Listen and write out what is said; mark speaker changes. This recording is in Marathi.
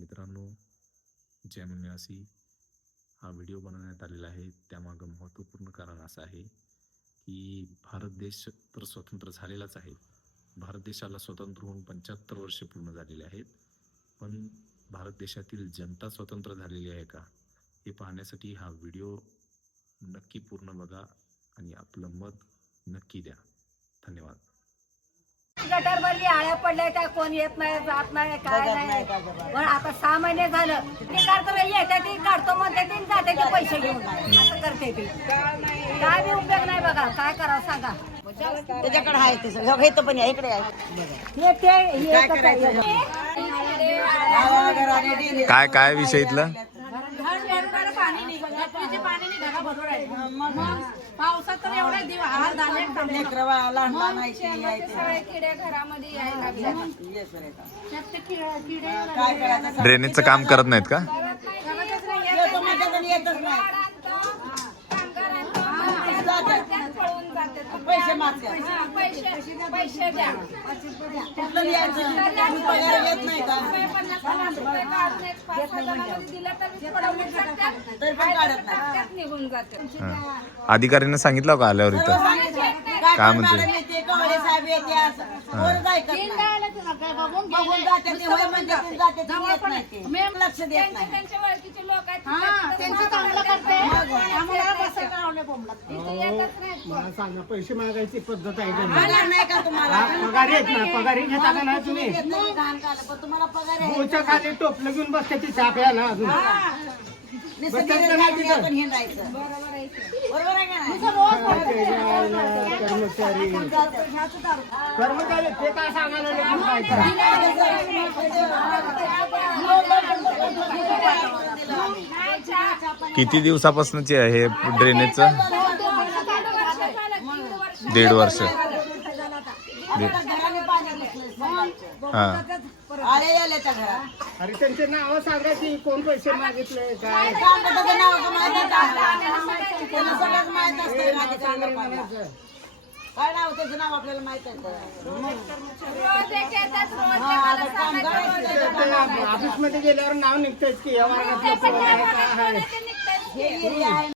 Speaker 1: मित्रांनो ज्या निवासी हा व्हिडिओ बनवण्यात आलेला आहे त्यामागं महत्त्वपूर्ण कारण असं आहे की भारत देश तर स्वतंत्र झालेलाच आहे. भारत देशाला स्वतंत्र होऊन पंच्याहत्तर वर्षे पूर्ण झालेले आहेत. पण भारत देशातील जनता स्वतंत्र झालेली आहे का? हे पाहण्यासाठी हा व्हिडिओ नक्की पूर्ण बघा आणि आपलं मत नक्की द्या. धन्यवाद.
Speaker 2: गटर भरली आळ्या पडल्या त्या कोण येत नाही जात नाही काय नाही. पण आता सहा महिने झालं. ते काढतो येते ती काढतो म्हणते ती जाते ते पैसे घेऊन. असं करते ती. काय बी उपयोग नाही बघा. काय करावं सांगा.
Speaker 3: त्याच्याकडे आहे ते सगळं. हे तर पण इकडे आहे
Speaker 2: ते हे
Speaker 1: काय काय विषय इथलं?
Speaker 4: पाणी मग पावसात तर एवढे झाले घरामध्ये यायला. त्यात ते किडे किडे
Speaker 3: काय करायचं?
Speaker 1: ड्रेनेजचं काम करत नाहीत का?
Speaker 4: करतच नाही.
Speaker 3: येतो माझ्याकडे येतच नाही.
Speaker 4: कामगार आणतो, जातात, पळून जातात.
Speaker 3: पैसे मागतात.
Speaker 4: हा, पैसे पैसे द्या.
Speaker 3: कुठलं पगार येत नाही का
Speaker 1: हां. अधिकाऱ्यांना सांगितलं का आल्यावर इथं?
Speaker 3: काय
Speaker 1: काय म्हणते?
Speaker 3: येते कवडे साहेब येते असं कोणच ऐकत नाही बघून जाते ते होय म्हणते ते जाते ते येत नाही ते लक्ष देत नाही
Speaker 4: त्यांच्या ओळखीचे लोक आहेत
Speaker 2: हा, त्यांचं चांगलं करते
Speaker 4: आम्हाला बसायला लावले बोंबलात. इथे येतच नाहीत कोण.
Speaker 5: मला सांगा पैसे मागायची पद्धत आहे का नाही?
Speaker 3: पगार नाही का तुम्हाला?
Speaker 5: पगार येत नाही पगारी घेता का नाही तुम्ही.
Speaker 3: येत नाही घाण काढलं, पण तुम्हाला पगार आहे.
Speaker 5: पुढच्या खाली टोपलं घेऊन बसते ती छाप या ना अजून
Speaker 3: लागली? आपण बरोबर आहे का नाही?
Speaker 5: कर्मचारी. कर्मचारी ते काय सांगायला लागले काय करा?
Speaker 1: किती दिवसापासूनचे आहे हे ड्रेनेजचं दीड वर्ष. हां.
Speaker 5: अरे त्यांचे नाव सांगायची कोण पैसे मागितले काय?
Speaker 3: नाव का का त्याचं नाव आपल्याला माहीत आहे का? हा,
Speaker 5: ऑफिसमध्ये गेल्यावर नाव निघतंय की या वर्गातलं कोण आहे काय.
Speaker 3: हे आहे